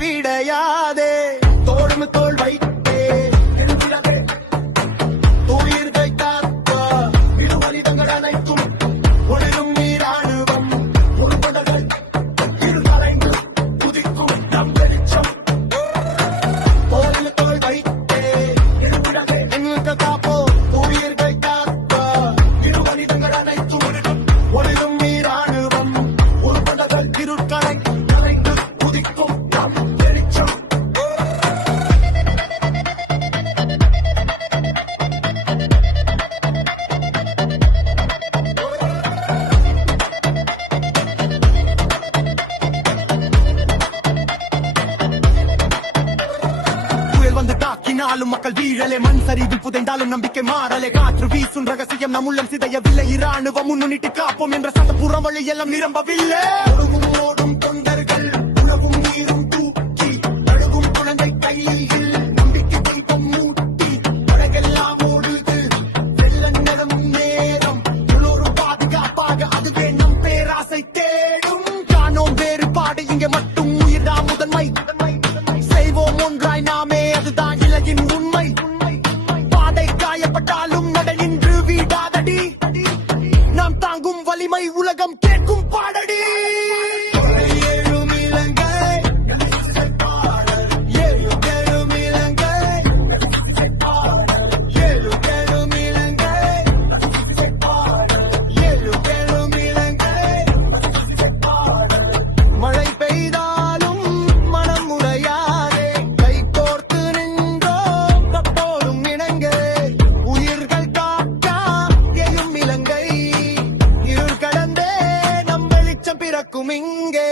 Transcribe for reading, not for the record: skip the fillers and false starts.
விடையாதே தோளும் தோல் வைத்தே தூயிர்கள் காக்க இருவரிதங்கள் அனைத்தும் ஒளிரும் நீராணுவம் உருப்படர்கள் இரு கலைந்து குதிக்கும் நம் வெளிச்சம் தோளில் தோல் வைத்தே எங்களுக்கு காப்போ தூயிர்கள் காக்க இருவரிதங்கள் அனைத்தும் ஒளிரும் நீராணுவம் உருப்படர்கள் இருட்களை கலைந்து குதிக்கும் நம் வெளிச்சம் புயல் வந்து தாக்கினாலும் மக்கள் வீழலே மண் சரிவில் புதைந்தாலும் நம்பிக்கை மாறலே காற்று வீசும் ரகசியம் நம் உள்ளம் சிதையவில்லை இராணுவம் முன்னிட்டு காப்போம் என்ற சட்டப்புறம் வழி எல்லாம் நிரம்பவில்லை ஒழுகும் ஓடும் தொண்டர்கள் உணவும் நீரும் தூக்கி அழுகும் குழந்தை கையில் நம்பிக்கை தெய்வம் மூட்டி படகெல்லாம் ஓடுது வெள்ள நிறம் நேரம் எல்லோரும் பாதுகாப்பாக அதுவே நம் பேராசை தேடும் காணோம் வேறுபாடு இங்கே மட்டும் உயிர்தான் முதன்மை செய்வோம் ஒன்றாய் நாமே அதுதான் இலகின் உண்மை பாதை காயப்பட்டாலும் நடையின்று வீடாதடி நாம் தாங்கும் வலிமை உலகம் கேட்கும் பாடடி ஏழும் இலங்கை ஏழும் ஏழும் இலங்கை ஏழும் ஏழும் இலங்கை ஏழும் ஏழும் இலங்கை மழை பெய்தாலும் மனம் உடையாதே கை கோர்த்து நின்றோம் கப்போரும் இணங்க உயிர்கள் காக்கா எயும் இலங்கை இருள் கடந்தே நம் வெளிச்சம் பிறக்கும் இங்கே